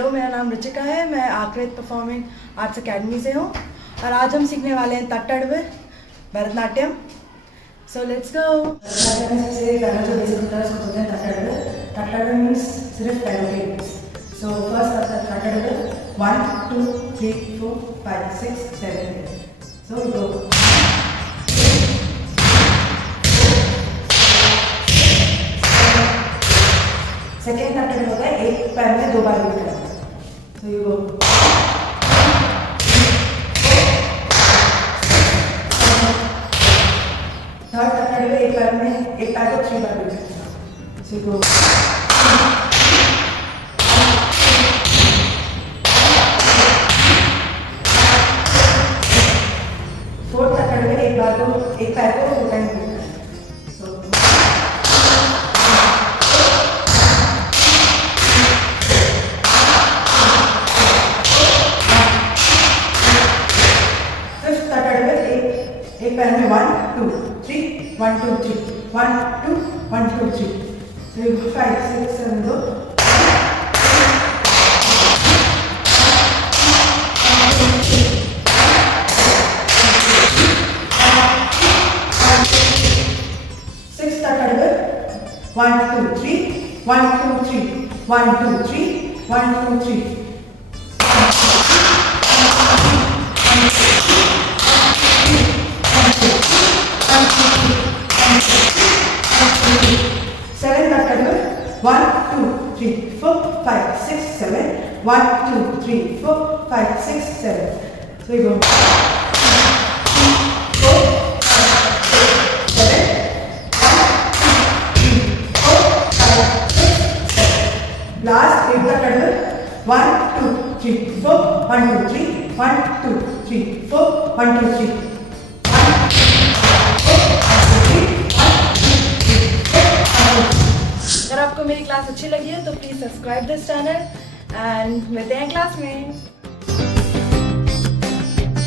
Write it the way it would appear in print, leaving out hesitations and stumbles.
Hello, मेरा नाम रुचिका है। मैं आकृत परफॉर्मिंग आर्ट्स एकेडमी से हूँ और आज हम सीखने वाले हैं तट्टा Bharatanatyam. So let's go. Bharatanatyam में सबसे पहला जो बेसिक होता है उसको बोलते हैं तट्टा। तट्टा मीन्स सिर्फ पैरों के मूव्स। सो फर्स्ट तट्टा 1 2 3 4 5 6 7 8। So go. सेकेंड तट्टा होता है एक पैर में 2 बार बीट करना। So you go. थर्ड तट्टा में एक पैर को 3 बार बीट करना। So you go. फोर्थ तट्टा में एक पैर को 4 टाइम बीट करना। एक पैर में 1 2 3 1 2 3 1 2 1 2 3। So you go 5 6 7 go। Sixth tata 1 2 3 1 2 3 1 2 3 1 2 3। Seven tata 1 2 3 4 5 6 7 1 2 3 4 5 6 7। So you go 4 5 6 7 last eight tata 1 2 3 4 1 2 3 1 2 3 4 1 2 3। अगर आपको मेरी क्लास अच्छी लगी है तो please subscribe this channel and मिलते हैं क्लास में।